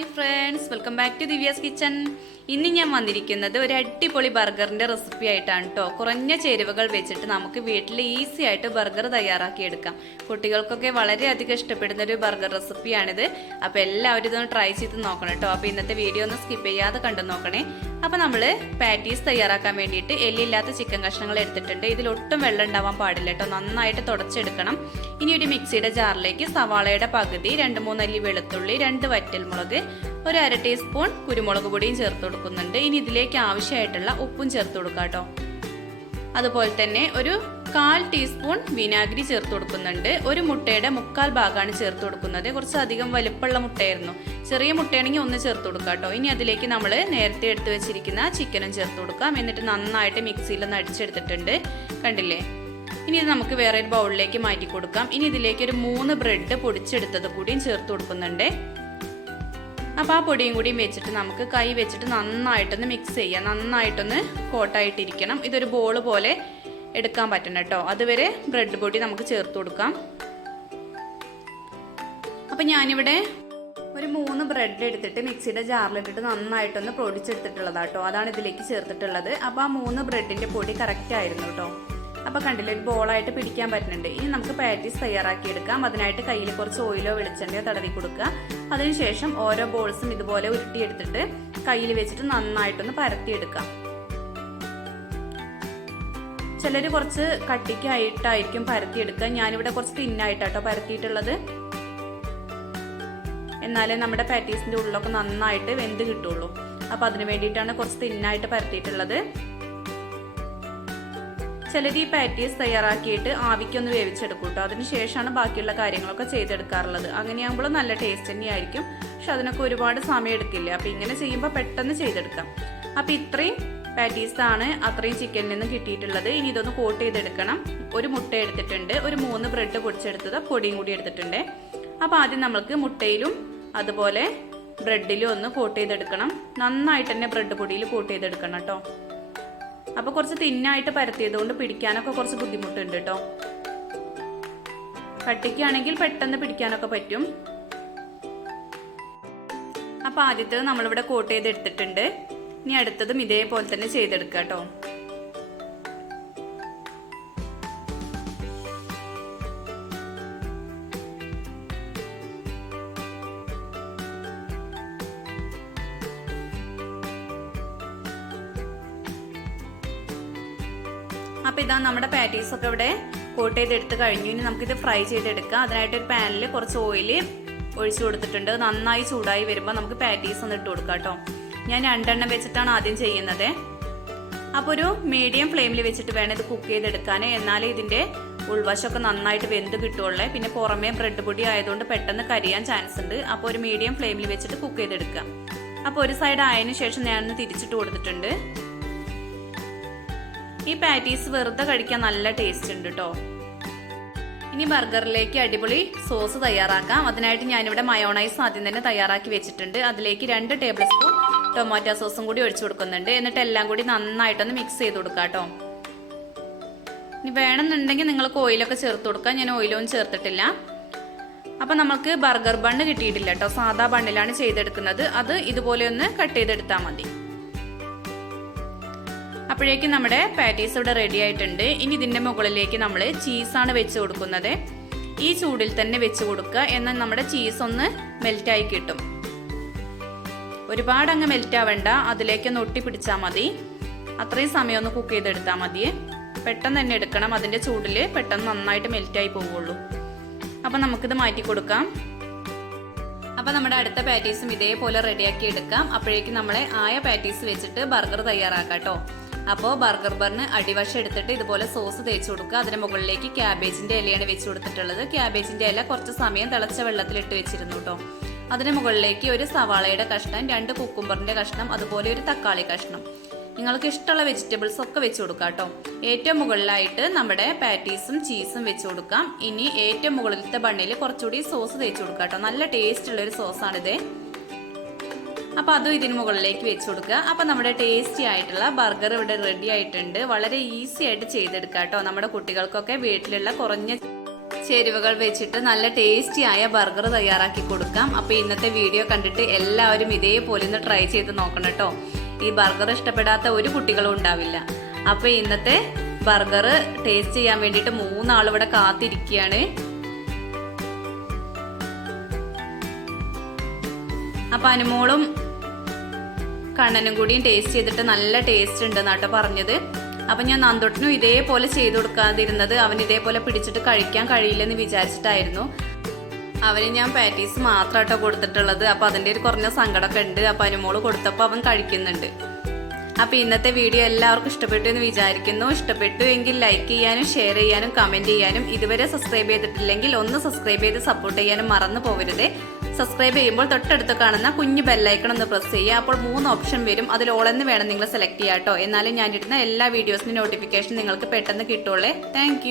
Hi friends, welcome back to Divya's kitchen. ഇന്ന് ഞാൻ വന്നിരിക്കുന്നത് ഒരു അടിപൊളി ബർഗറിന്റെ റെസിപ്പി ആയിട്ടാണ് കേട്ടോ. കുറഞ്ഞ ചേരുവകൾ വെച്ചിട്ട് നമുക്ക് വീട്ടിൽ ഈസി ആയിട്ട് ബർഗർ തയ്യാറാക്കിയെടുക്കാം. കുട്ടികൾക്കൊക്കെ വളരെയധികം ഇഷ്ടപ്പെടുന്ന ഒരു ബർഗർ റെസിപ്പിയാണിത്. അപ്പോൾ എല്ലാവരും ഇതൊന്ന് ട്രൈ ചെയ്ത് നോക്കണം കേട്ടോ. അപ്പോൾ ഇന്നത്തെ വീഡിയോ ഒന്ന് സ്കിപ്പ് ചെയ്യാതെ കണ്ടു നോക്കണേ. അപ്പോൾ നമ്മൾ പാറ്റീസ് തയ്യാറാക്കാൻ വേണ്ടിയിട്ട് എല്ലില്ലാത്ത ചിക്കൻ കഷ്ണങ്ങൾ എടുത്തിട്ടുണ്ട്. ഇതിലൊട്ടും വെള്ളം ഉണ്ടാവാൻ പാടില്ല കേട്ടോ. നന്നായിട്ട് തുടച്ചെടുക്കണം. ഇനി ഒരു മിക്സിയുടെ ജാറിലേക്ക് സവാളയുടെ പകുതി, 2-3 അല്ലി വെളുത്തുള്ളി, 2 വറ്റൽമുളക്, ഒരു 1/2 ടീസ്പൂൺ കുരുമുളക് പൊടിയും ചേർത്ത് കൊടുക്കുന്നുണ്ട്. ഇനി ഇതിലേക്ക് ആവശ്യമായിട്ടുള്ള ഉപ്പും ചേർത്ത് കൊടുക്കാം കേട്ടോ. അതുപോലെ തന്നെ ഒരു 1/4 ടീസ്പൂൺ വിനാഗിരി ചേർത്ത് കൊടുക്കുന്നുണ്ട്. ഒരു മുട്ടയുടെ 1/4 ഭാഗമാണ് ചേർത്ത് കൊടുക്കുന്നത്. കുറച്ചധികം വലുപ്പമുള്ള മുട്ടയായിരുന്നു. ചെറിയ മുട്ടയാണെങ്കിൽ ഒന്ന് ചേർത്ത് കൊടുക്കാം കേട്ടോ. ഇനി അതിലേക്ക് നമ്മൾ നേരത്തെ എടുത്ത് വെച്ചിരിക്കുന്ന ചിക്കനും ചേർത്ത് കൊടുക്കാം. എന്നിട്ട് നന്നായിട്ട് മിക്സിയിലൊന്ന് അടിച്ചെടുത്തിട്ടുണ്ട്. കണ്ടില്ലേ? ഇനി ഇത് നമുക്ക് വേറെ ഒരു ബൗളിലേക്ക് മാറ്റി കൊടുക്കാം. ഇനി ഇതിലേക്ക് ഒരു 3 ബ്രെഡ് പൊടിച്ചെടുത്തത് കൂടിയും ചേർത്ത് കൊടുക്കുന്നുണ്ട്. അപ്പോൾ ആ പൊടിയും കൂടിയും വെച്ചിട്ട് നമുക്ക് കൈ വെച്ചിട്ട് നന്നായിട്ടൊന്ന് മിക്സ് ചെയ്യാം. നന്നായിട്ടൊന്ന് കോട്ടായിട്ടിരിക്കണം. ഇതൊരു ബോൾ പോലെ എടുക്കാൻ പറ്റണം കേട്ടോ. അതുവരെ ബ്രെഡ് പൊടി നമുക്ക് ചേർത്ത് കൊടുക്കാം. അപ്പം ഞാനിവിടെ ഒരു 3 ബ്രെഡ് എടുത്തിട്ട് മിക്സിയുടെ ജാറിലിട്ടിട്ട് നന്നായിട്ടൊന്ന് പൊടിച്ചെടുത്തിട്ടുള്ളതാട്ടോ. അതാണ് ഇതിലേക്ക് ചേർത്തിട്ടുള്ളത്. അപ്പോൾ ആ 3 ബ്രെഡിൻ്റെ പൊടി കറക്റ്റ് ആയിരുന്നു കേട്ടോ. അപ്പോൾ കണ്ടില്ലേ, ഒരു ബോളായിട്ട് പിടിക്കാൻ പറ്റുന്നുണ്ട്. ഇനി നമുക്ക് പാറ്റീസ് തയ്യാറാക്കിയെടുക്കാം. അതിനായിട്ട് കയ്യിൽ കുറച്ച് ഓയിലോ വെളിച്ചെണ്ണയോ തടവി കൊടുക്കുക. അതിനുശേഷം ഓരോ ബോൾസും ഇതുപോലെ ഉരുട്ടിയെടുത്തിട്ട് കയ്യിൽ വെച്ചിട്ട് നന്നായിട്ടൊന്ന് പരത്തിയെടുക്കാം. ചിലർ കുറച്ച് കട്ടിക്കായിട്ടായിരിക്കും പരത്തിയെടുക്കുക. ഞാനിവിടെ കുറച്ച് തിന്നായിട്ടാട്ടോ പരത്തിയിട്ടുള്ളത്. എന്നാലേ നമ്മുടെ പാറ്റീസിന്റെ ഉള്ളിലൊക്കെ നന്നായിട്ട് വെന്ത് കിട്ടുള്ളൂ. അപ്പൊ അതിന് വേണ്ടിയിട്ടാണ് കുറച്ച് തിന്നായിട്ട് പരത്തിയിട്ടുള്ളത്. ചിലർ ഈ പാറ്റീസ് തയ്യാറാക്കിയിട്ട് ആവിക്കൊന്ന് വേവിച്ചെടുക്കും കേട്ടോ. അതിനുശേഷമാണ് ബാക്കിയുള്ള കാര്യങ്ങളൊക്കെ ചെയ്തെടുക്കാറുള്ളത്. അങ്ങനെയാകുമ്പോൾ നല്ല ടേസ്റ്റ് തന്നെയായിരിക്കും. പക്ഷെ അതിനൊക്കെ ഒരുപാട് സമയം എടുക്കില്ല. അപ്പം ഇങ്ങനെ ചെയ്യുമ്പോൾ പെട്ടെന്ന് ചെയ്തെടുക്കാം. അപ്പം ഇത്രയും പാറ്റീസാണ് അത്രയും ചിക്കനിൽ നിന്ന് കിട്ടിയിട്ടുള്ളത്. ഇനി ഇതൊന്ന് കോട്ട് ചെയ്തെടുക്കണം. ഒരു മുട്ട എടുത്തിട്ടുണ്ട്. ഒരു 3 ബ്രെഡ് പൊടിച്ചെടുത്തത് പൊടിയും കൂടി എടുത്തിട്ടുണ്ട്. അപ്പം ആദ്യം നമുക്ക് മുട്ടയിലും അതുപോലെ ബ്രെഡിലും ഒന്ന് കോട്ട് ചെയ്തെടുക്കണം. നന്നായിട്ട് തന്നെ ബ്രെഡ് പൊടിയിൽ കോട്ട് ചെയ്തെടുക്കണം കേട്ടോ. അപ്പോൾ കുറച്ച് തിന്നായിട്ട് പരത്തിയതുകൊണ്ട് പിടിക്കാനൊക്കെ കുറച്ച് ബുദ്ധിമുട്ടുണ്ട് കേട്ടോ. കട്ടിക്കാണെങ്കിൽ പെട്ടെന്ന് പിടിക്കാനൊക്കെ പറ്റും. അപ്പോൾ ആദ്യത്തേത് നമ്മളിവിടെ കോട്ട് ചെയ്തെടുത്തിട്ടുണ്ട്. ഇനി അടുത്തതും ഇതേപോലെ തന്നെ ചെയ്തെടുക്കുക കേട്ടോ. അപ്പോൾ ഇതാ നമ്മുടെ പാറ്റീസ് ഒക്കെ ഇവിടെ കോട്ട് ചെയ്തെടുത്ത് കഴിഞ്ഞു. ഇനി നമുക്കിത് ഫ്രൈ ചെയ്തെടുക്കാം. അതിനായിട്ട് ഒരു പാനിൽ കുറച്ച് ഓയിൽ ഒഴിച്ചു കൊടുത്തിട്ടുണ്ട്. നന്നായി ചൂടായി വരുമ്പോൾ നമുക്ക് പാറ്റീസ് ഒന്ന് ഇട്ട് കൊടുക്കാം കേട്ടോ. ഞാൻ 2 എണ്ണം വെച്ചിട്ടാണ് ആദ്യം ചെയ്യുന്നത്. അപ്പോൾ ഒരു മീഡിയം ഫ്ലെയിമിൽ വെച്ചിട്ട് വേണം ഇത് കുക്ക് ചെയ്തെടുക്കാൻ. എന്നാലേ ഇതിൻ്റെ ഉൾവശമൊക്കെ നന്നായിട്ട് വെന്ത് കിട്ടുള്ളൂ. പിന്നെ പുറമേ ബ്രെഡ് പൊടി ആയതുകൊണ്ട് പെട്ടെന്ന് കരിയാൻ ചാൻസ് ഉണ്ട്. അപ്പോൾ ഒരു മീഡിയം ഫ്ലെയിമിൽ വെച്ചിട്ട് കുക്ക് ചെയ്തെടുക്കാം. അപ്പോൾ ഒരു സൈഡ് ആയതിനു ശേഷം ഞാനൊന്ന് തിരിച്ചിട്ട് കൊടുത്തിട്ടുണ്ട്. ഈ പാറ്റീസ് വെറുതെ കഴിക്കാൻ നല്ല ടേസ്റ്റ് ഉണ്ട് കേട്ടോ. ഇനി ബർഗറിലേക്ക് അടിപൊളി സോസ് തയ്യാറാക്കാം. അതിനായിട്ട് ഞാനിവിടെ മയോണൈസ് ആദ്യം തന്നെ തയ്യാറാക്കി വെച്ചിട്ടുണ്ട്. അതിലേക്ക് 2 ടേബിൾ സ്പൂൺ ടൊമാറ്റോ സോസും കൂടി ഒഴിച്ചു കൊടുക്കുന്നുണ്ട്. എന്നിട്ട് എല്ലാം കൂടി നന്നായിട്ടൊന്ന് മിക്സ് ചെയ്ത് കൊടുക്കാം കേട്ടോ. ഇനി വേണമെന്നുണ്ടെങ്കിൽ നിങ്ങൾക്ക് ഓയിലൊക്കെ ചേർത്ത് കൊടുക്കാം. ഞാൻ ഓയിലൊന്നും ചേർത്തിട്ടില്ല. അപ്പം നമുക്ക് ബർഗർ ബണ്ണ് കിട്ടിയിട്ടില്ല കേട്ടോ. സാധാ ബണ്ണിലാണ് ചെയ്തെടുക്കുന്നത്. അത് ഇതുപോലെ ഒന്ന് കട്ട് ചെയ്തെടുത്താൽ മതി. അപ്പോഴേക്കും നമ്മുടെ പാറ്റീസ് ഇവിടെ റെഡി ആയിട്ടുണ്ട്. ഇനി ഇതിൻ്റെ മുകളിലേക്ക് നമ്മൾ ചീസാണ് വെച്ച് കൊടുക്കുന്നത്. ഈ ചൂടിൽ തന്നെ വെച്ച് കൊടുക്കുക. എന്നാൽ നമ്മുടെ ചീസ് ഒന്ന് മെൽറ്റായി കിട്ടും. ഒരുപാട് അങ്ങ് മെൽറ്റ് ആവണ്ട. അതിലേക്കൊന്ന് ഒട്ടി പിടിച്ചാൽ മതി. അത്രയും സമയം ഒന്ന് കുക്ക് ചെയ്തെടുത്താൽ മതി. പെട്ടെന്ന് തന്നെ എടുക്കണം. അതിൻ്റെ ചൂടിൽ പെട്ടെന്ന് നന്നായിട്ട് മെൽറ്റായി പോവുള്ളൂ. അപ്പം നമുക്കിത് മാറ്റി കൊടുക്കാം. അപ്പം നമ്മുടെ അടുത്ത പാറ്റീസും ഇതേപോലെ റെഡിയാക്കി എടുക്കാം. അപ്പോഴേക്കും നമ്മളെ ആയ പാറ്റീസ് വെച്ചിട്ട് ബർഗർ തയ്യാറാക്കാം കേട്ടോ. അപ്പോൾ ബർഗർ ബണ്ണ് അടിവശം എടുത്തിട്ട് ഇതുപോലെ സോസ് തേച്ച് കൊടുക്കുക. അതിന് മുകളിലേക്ക് ക്യാബേജിന്റെ ഇലയാണ് വെച്ച് കൊടുത്തിട്ടുള്ളത്. ക്യാബേജിന്റെ ഇല കുറച്ച് സമയം തിളച്ച വെള്ളത്തിലിട്ട് വെച്ചിരുന്നു കേട്ടോ. അതിന് മുകളിലേക്ക് ഒരു സവാളയുടെ കഷ്ണം, 2 കുക്കുംബറിന്റെ കഷ്ണം, അതുപോലെ ഒരു തക്കാളി കഷ്ണം, നിങ്ങൾക്ക് ഇഷ്ടമുള്ള വെജിറ്റബിൾസ് ഒക്കെ വെച്ച് കൊടുക്കാം കേട്ടോ. ഏറ്റവും മുകളിലായിട്ട് നമ്മുടെ പാറ്റീസും ചീസും വെച്ച് കൊടുക്കാം. ഇനി ഏറ്റവും മുകളിലത്തെ ബണ്ണിൽ കുറച്ചുകൂടി സോസ് തേച്ച് കൊടുക്കാം കേട്ടോ. നല്ല ടേസ്റ്റ് ഉള്ള ഒരു സോസാണിത്. അപ്പോൾ അതും ഇതിന് മുകളിലേക്ക് വെച്ച് കൊടുക്കുക. അപ്പോൾ നമ്മുടെ ടേസ്റ്റി ആയിട്ടുള്ള ബർഗർ ഇവിടെ റെഡി ആയിട്ടുണ്ട്. വളരെ ഈസി ആയിട്ട് ചെയ്തെടുക്കാം കേട്ടോ. നമ്മുടെ കുട്ടികൾക്കൊക്കെ വീട്ടിലുള്ള കുറഞ്ഞ ചേരുവകൾ വെച്ചിട്ട് നല്ല ടേസ്റ്റി ആയ ബർഗർ തയ്യാറാക്കി കൊടുക്കാം. അപ്പോൾ ഇന്നത്തെ വീഡിയോ കണ്ടിട്ട് എല്ലാവരും ഇതേപോലെ ഒന്ന് ട്രൈ ചെയ്ത് നോക്കണം കേട്ടോ. ഈ ബർഗർ ഇഷ്ടപ്പെടാത്ത ഒരു കുട്ടികളും ഉണ്ടാവില്ല. അപ്പോൾ ഇന്നത്തെ ബർഗർ ടേസ്റ്റ് ചെയ്യാൻ വേണ്ടിയിട്ട് 3 ആൾ ഇവിടെ കാത്തിരിക്കുകയാണ്. അപ്പൊ അനുമോളും കണ്ണനും കൂടിയും ടേസ്റ്റ് ചെയ്തിട്ട് നല്ല ടേസ്റ്റ് ഉണ്ട് എന്നാട്ടോ പറഞ്ഞത്. അപ്പൊ ഞാൻ നന്ദോട്ടിനും ഇതേപോലെ ചെയ്തു കൊടുക്കാതിരുന്നത് അവൻ ഇതേപോലെ പിടിച്ചിട്ട് കഴിക്കാൻ കഴിയില്ലെന്ന് വിചാരിച്ചിട്ടായിരുന്നു. അവന് ഞാൻ പാറ്റീസ് മാത്രമാട്ടോ കൊടുത്തിട്ടുള്ളത്. അപ്പൊ അതിന്റെ ഒരു കുറഞ്ഞ സങ്കടമൊക്കെ ഉണ്ട്. അപ്പൊ അനുമോള് കൊടുത്തപ്പോൾ അവൻ കഴിക്കുന്നുണ്ട്. അപ്പൊ ഇന്നത്തെ വീഡിയോ എല്ലാവർക്കും ഇഷ്ടപ്പെട്ടു എന്ന് വിചാരിക്കുന്നു. ഇഷ്ടപ്പെട്ടു എങ്കിൽ ലൈക്ക് ചെയ്യാനും ഷെയർ ചെയ്യാനും കമന്റ് ചെയ്യാനും, ഇതുവരെ സബ്സ്ക്രൈബ് ചെയ്തിട്ടില്ലെങ്കിൽ ഒന്ന് സബ്സ്ക്രൈബ് ചെയ്ത് സപ്പോർട്ട് ചെയ്യാനും മറന്നു പോകരുത്. സബ്സ്ക്രൈബ് ചെയ്യുമ്പോൾ തൊട്ടടുത്ത് കാണുന്ന കുഞ്ഞു ബെല്ലൈക്കൺ ഒന്ന് പ്രസ് ചെയ്യുക. അപ്പോൾ 3 ഓപ്ഷൻ വരും. അതിൽ ഓളെന്ന് വേണം നിങ്ങൾ സെലക്ട് ചെയ്യാം കേട്ടോ. എന്നാലും ഞാനിടുന്ന എല്ലാ വീഡിയോസിന്റെ നോട്ടിഫിക്കേഷൻ നിങ്ങൾക്ക് പെട്ടെന്ന് കിട്ടുള്ളേ. താങ്ക്